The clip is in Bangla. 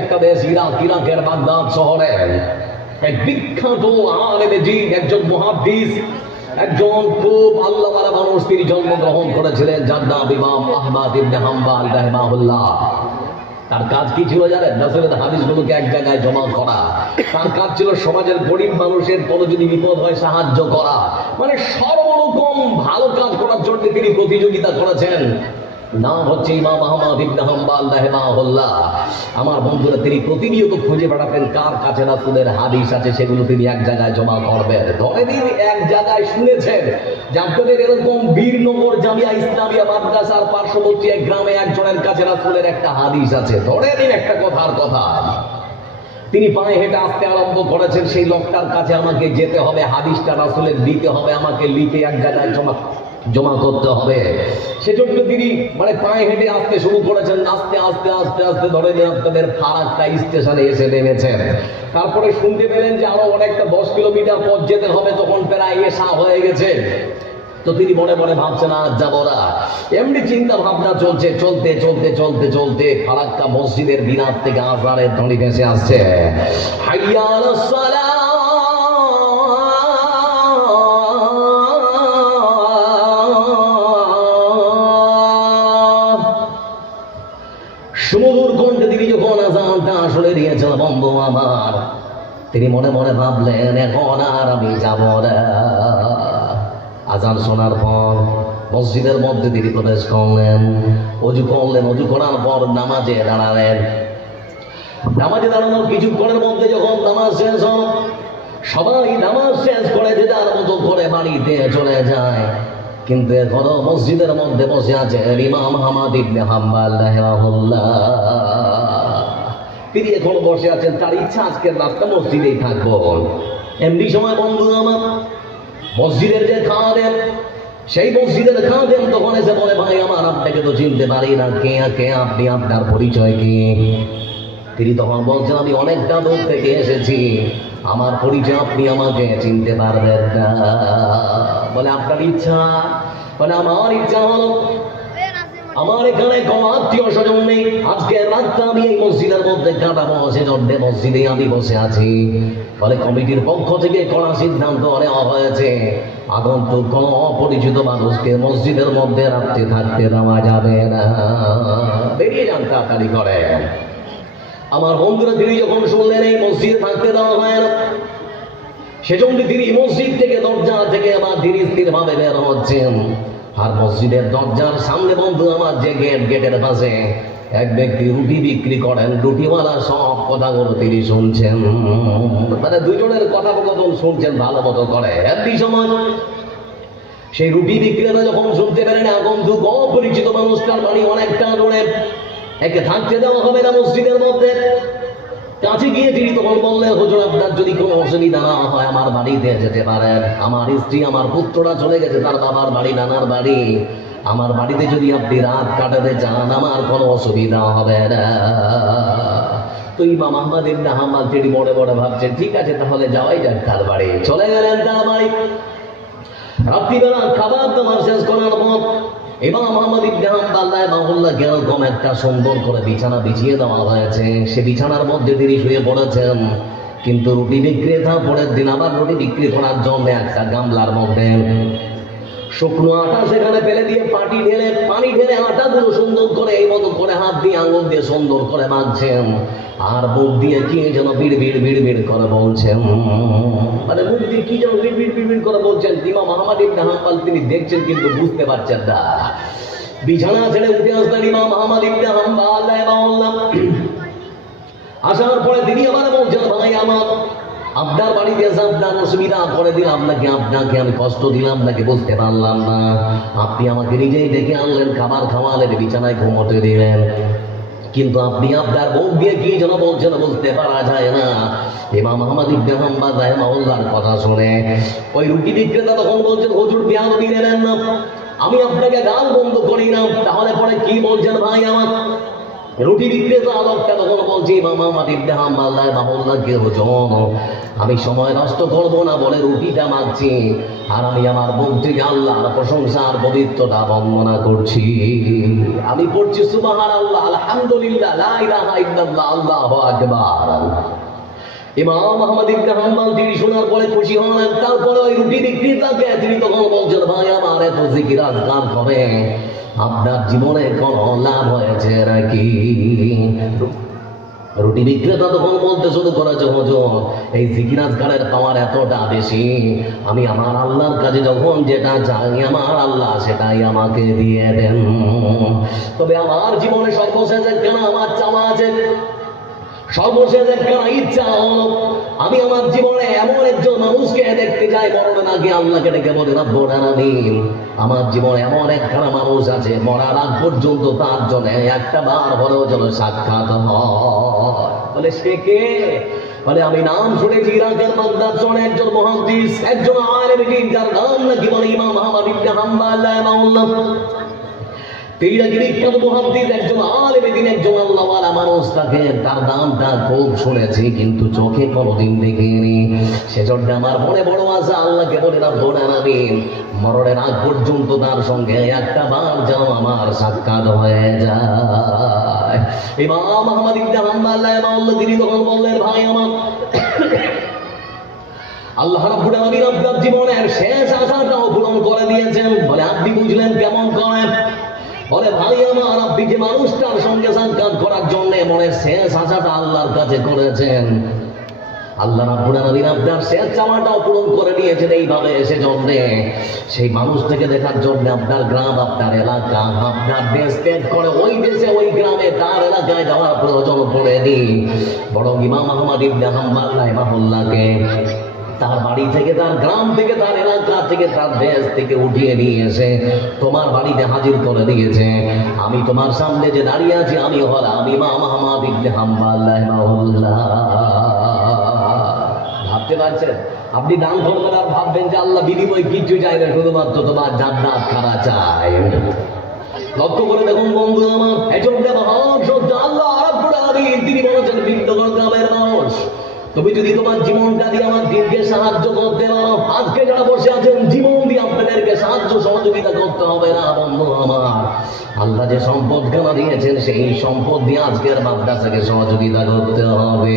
একটা দেশ ইরাকের বাগদাদ শহরে এক বিখ্যাত আলেম দ্বীন, একজন মুহাদ্দিস, একজন খুব আল্লাহওয়ালা মানুষ, তিনি জন্মগ্রহণ করেছিলেন, যার নাম ইমাম আহমদ ইবনে হাম্বল রাহিমাহুল্লাহ। তার কাজ কি ছিল জানেন? রাসূলের হাদিসগুলোকে এক জায়গায় জমা করা। তার কাজ ছিল সমাজের গরিব মানুষের কোনো যদি বিপদ হয় সাহায্য করা, মানে সর্বরকম ভালো কাজ করার জন্য তিনি প্রতিযোগিতা করেছেন। নাম হচ্ছে ইমাম আহমদ ইবনে হাম্বল রাহিমাহুল্লাহ। আমার বন্ধুরা, তিনি প্রতিনিয়ত খুঁজে বেড়াতেন কার কাছে রাসূলের হাদিস আছে, সেগুলো তিনি এক জায়গায় জমা করবেন। ধরে নিন এক জায়গায় শুনেছেন যে আপনাদের এরকম বীরনগর জামিয়া ইসলামিয়া মাদ্রাসার পার্শ্ববর্তী এক গ্রামে একজনের কাছে রাসূলের একটা হাদিস আছে। ধরে নিন একটা কথার কথা, তিনি পায়ে হেঁটে আসতে আরম্ভ করেছেন, সেই লোকটার কাছে আমাকে যেতে হবে, হাদিসটা রাসূলের দিতে হবে, আমাকে লিখে এক জায়গায় জমা করতে হবে। সেজন্য তিনি মানে পায়ে হেঁটে আসতে শুরু করেছেন। আস্তে আস্তে আস্তে আস্তে ধরে নিয়ে আপনাদের ফারাক্কা স্টেশনে এসে নেমেছেন। তারপরে শুনতে পেলেন যে আরো অনেকটা 10 কিলোমিটার পথ যেতে হবে, তখন প্রায় এসা হয়ে গেছে। তো তিনি মনে মনে ভাবছেন আজ যাবো না। এমনি চিন্তা ভাবনা চলছে, চলতে চলতে চলতে চলতে ফারাক্কা মসজিদের মিনার থেকে আযানের ধ্বনি ভেসে আসছে, হাইয়া আলাস সালাহ। সুমধুর কণ্ঠে তিনি যখন আযানটা আসলে দিয়েছেন, বন্ধু আমার, তিনি মনে মনে ভাবলেন এখন আর আমি যাব না। আযান শোনার পর মসজিদের মধ্যে তিনি প্রবেশ করলেন, অজু করলেন, অজু করার পর নামাজে দাঁড়ালেন। নামাজে দাঁড়ানোর কিছুক্ষণের মধ্যে যখন নামাজ শেষ হল, সবাই নামাজ শেষ করে যে যার মতো করে বাড়িতে চলে যায়। কিন্তু এখনো মসজিদের মধ্যে বসে আছে ইমাম আহমদ ইবনে হাম্বল রাহিমাহুল্লাহ। তিনি এখন বসে আছেন, তার ইচ্ছা আজকের রাতটা মসজিদেই থাকবো। এমনি সময় বন্ধু আমার মসজিদের যে খাদেম, সেই মসজিদের খাদেম তখন এসে বলে, ভাই আমার, আপনাকে তো চিনতে পারি না, কে কে আপনি, আপনার পরিচয় কি? তিনি তখন বলছেন, আমি অনেকটা দূর থেকে এসেছি, আমার পরিচয় আপনি আমাকে চিনতে পারবেন না। বলে আপনার ইচ্ছা? বলে আমার ইচ্ছা হলো আমার এখানে কোনো আত্মীয় স্বজন নেই, আজকে রাতটা আমি এই মসজিদের মধ্যে কাটাবো, সেজন্য মসজিদে আমি বসে আছি। বলে কমিটির পক্ষ থেকে কড়া সিদ্ধান্ত নেওয়া হয়েছে, আগন্তুক কোনো অপরিচিত মানুষকে মসজিদের মধ্যে রাত্রে থাকতে দেওয়া যাবে না, বেরিয়ে যান তাড়াতাড়ি করে। আমার বন্ধুরা, তিনি যখন শুনলেন এই মসজিদে থাকতে দেওয়া হয় না, সেজন্য তিনি মসজিদ থেকে দরজা থেকে আবার ধীরে স্থির ভাবে বের হচ্ছেন। আর মসজিদের দরজার সামনে বন্ধু আমার যে গেটের পাশে এক ব্যক্তি রুটি বিক্রি করেন, রুটিওয়ালা সব কথাগুলো তিনি শুনছেন, মানে দুজনের কথোপকথন শুনছেন ভালো মতো করে। একই সময় সেই রুটি বিক্রেতা যখন শুনতে পারেন আগন্তুক অপরিচিত মানুষটার বাড়ি অনেকটা দূরে, একে থাকতে দেওয়া হবে না মসজিদের মধ্যে, কাছে গিয়ে তিনি তখন বললেন, হুজুর আপনার যদি কোনো অসুবিধা না হয় আমার বাড়িতে যেতে পারেন, আমার স্ত্রী আমার পুত্ররা চলে গেছে তার বাবার বাড়ি নানার বাড়ি, আমার বাড়িতে যদি আপনি রাত কাটাতে চান আমার কোনো অসুবিধা হবে না। তো ইমাম আহমদ ইবনে হাম্বল তিনি বড় বড় ভাবছেন, ঠিক আছে তাহলে যাওয়াই যাক তার বাড়ি। চলে গেলেন তার বাড়ি। রাত্রিবেলা খাবার দাবার শেষ করার পর ইমাম আহমদ ইবনে হাম্বল রাহিমাহুল্লাহকে এরকম একটা সুন্দর করে বিছানা বিছিয়ে দেওয়া হয়েছে, সে বিছানার মধ্যে তিনি শুয়ে পড়েছেন। কিন্তু রুটি বিক্রেতা পরের দিন আবার রুটি বিক্রি করার জন্য একটা গামলার মধ্যে শুকনো আটা সেখানে ফেলে দিয়ে পানি ঢেলে আটাগুলো সুন্দর করে এই মতো করে হাত দিয়ে আঙুল দিয়ে সুন্দর করে মাখছেন, আর মুখ দিয়ে কি যেন বিড় বিড় করে বলছেন, মানে মুখ দিয়ে কি যেন বিড় করে বলছেন। ইমাম আহমদ ইবনে হাম্বল তিনি দেখছেন কিন্তু বুঝতে পারছেন না। বিছানা ছেড়ে উঠে আসলেন ইমাম আহমদ ইবনে হাম্বল রাহিমাহুল্লাহ। আসার পরে তিনি আবার বলছেন, ভাই আমার, আপনার বাড়িতে এসে আপনার অসুবিধা করে দিলাম নাকি, আপনাকে আমি কষ্ট দিলাম নাকি বুঝতে পারলাম না। আপনি আমাকে নিজেই ডেকে আনলেন, খাবার খাওয়ালেন, বিছানায় ঘুমোতে দিলেন, কিন্তু আপনি আপনার মুখ দিয়ে কি যেন বলছেন বুঝতে পারা যায় না। ইমাম আহমদ ইবনে হাম্বল রাহিমাহুল্লাহর কথা শুনে ওই রুটি বিক্রেতা তখন বলছেন, হুজুর বিয়াদবি নেবেন না, আমি আপনাকে গাল বন্ধ করি না, তাহলে পরে কি বলছেন ভাই আমার? রুটি বিক্রেতা লোকটা তখন বলছে, ইমাম আহমদ ইবনে হাম্বল রাহিমাহুল্লাহকে হুজুর আমি সময় নষ্ট করব না বলে রুটিটা মাখছি আর আমি আমার মুখ থেকে আল্লাহর প্রশংসার পবিত্রতা বর্ণনা করছি। আমি পড়ছি সুবহানাল্লাহ, আলহামদুলিল্লাহ, লা ইলাহা ইল্লাল্লাহ, আল্লাহু আকবার। ইমাম আহমদ ইবনে হাম্বল তিনি শোনার পরে খুশি হলেন। তারপরে ওই রুটি বিক্রেতাকে তিনি তখন বলছেন, ভাই আমার এত জিকির আজকার করে আপনার জীবনে কোনো লাভ হয়েছে নাকি? রুটি বিক্রেতা তখন বলতে শুরু করেছে, হুজুর এই জিকির আজকারের পাওয়ার এতটা বেশি, আমি আমার আল্লাহর কাছে যখন যেটা চাই আমার আল্লাহ সেটাই আমাকে দিয়ে দেন। তবে আমার জীবনে সর্বশেষ একখানা আমার চাওয়া আছে, সর্বশেষ একখানা ইচ্ছা হলো আমি আমার জীবনে এমন একজন মানুষকে দেখতে চাই মরণের আগে আল্লাহকে ডেকে বলে রব্বুল আলামিন আমার জীবনে এমন একখানা মানুষ আছে মরার আগ পর্যন্ত তার জন্য একটা বার হলেও যেন সাক্ষাৎ হয়। বলে সে কে? বলে আমি নাম শুনেছি ইরাকের বাগদাদ শহরে একজন মুহাদ্দিস, একজন আলেম দিন, যার নাম নাকি বলে ইমাম আহমদ ইবনে হাম্বল রাহিমাহুল্লাহ। বিখ্যাত মুহাদ্দিস, একজন আলেম দিন, একজন আল্লাহওয়ালা মানুষ, তাকে তার নামটা খুব শুনেছি কিন্তু চোখে কোনোদিন দেখিনি। সেজন্য আমার মনে বড় আশা, আল্লাহকে বলে রব্বুল আলামিন মরণের আগ পর্যন্ত তার সঙ্গে একটা বার যেন আমার সাক্ষাৎ হয়ে যায়। ইমাম আহমদ ইবনে হাম্বল রাহিমাহুল্লাহ তিনি তখন বললেন, ভাই আমার আল্লাহ রাব্বুল আলামিন আপনার জীবনের শেষ আশাটাও পূরণ করে দিয়েছেন। বলে আপনি বুঝলেন কেমন করেন? বলে ভাই আমার আপনি যে মানুষটার সঙ্গে সাক্ষাৎ করার জন্য মনের শেষ আশাটা আল্লাহর কাছে করেছেন, আল্লাহ রাব্বুল আলামিন আপনার শেষ চাওয়াটাও পূরণ করে দিয়েছেন এইভাবে। সেজন্য সেই মানুষটাকে দেখার জন্য আপনার গ্রাম, আপনার এলাকা, আপনার দেশ ত্যাগ করে ওই দেশে ওই গ্রামে তার এলাকায় যাওয়ার প্রয়োজন পড়েনি, বরং ইমাম আহমদ ইবনে হাম্বল রাহিমাহুল্লাহকে তার বাড়ি থেকে, তার গ্রাম থেকে, তার এলাকা থেকে, তার দেশ থেকে উঠিয়ে নিয়ে এসে তোমার বাড়িতে হাজির করে দিয়েছে। আমি তোমার সামনে যে দাঁড়িয়ে আছি আমি হলাম ইমাম আহমদ ইবনে হাম্বল রাহিমাহুল্লাহ। ভাবতে পারছেন? আপনি দান করবেন আর ভাববেন যে আল্লাহ বিনিময় কিছু চাই না, শুধুমাত্র তোমার জান্নাত খানা চাই। লক্ষ্য করে দেখুন বন্ধু আমার, এজন্য মহান সত্য আল্লাহ রাব্বুল আলামিন তিনি বলেছেন, বিন্দুগর গ্রামের মানুষ তুমি যদি তোমার জীবনটা দিয়ে আমার দিনকে সাহায্য করতে পারো, আজকে যারা বসে আছেন জীবন দিয়ে আপনাদেরকে সাহায্য সহযোগিতা করতে হবে না বন্ধু আমার। আল্লাহ যে সম্পদ খানা দিয়েছেন সেই সম্পদ দিয়ে আজকের মাদ্রাসাকে সহযোগিতা করতে হবে।